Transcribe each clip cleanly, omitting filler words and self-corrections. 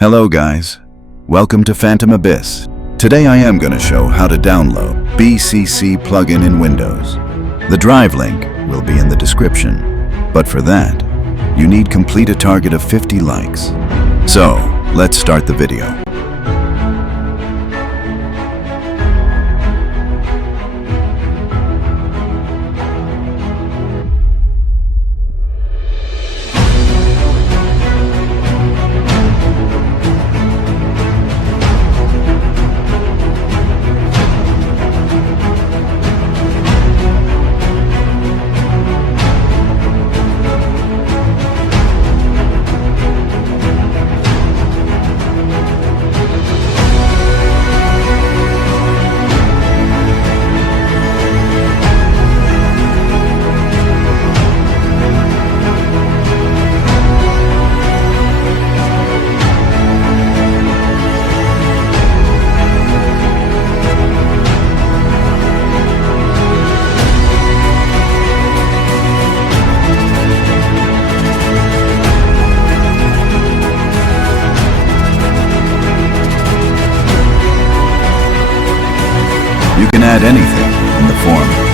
Hello guys, welcome to Phantom Abyss. Today I am going to show how to download BCC plugin in Windows. The drive link will be in the description, but for that, you need complete a target of 50 likes. So, let's start the video. You can add anything in the form.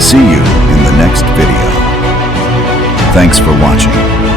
See you in the next video. Thanks for watching.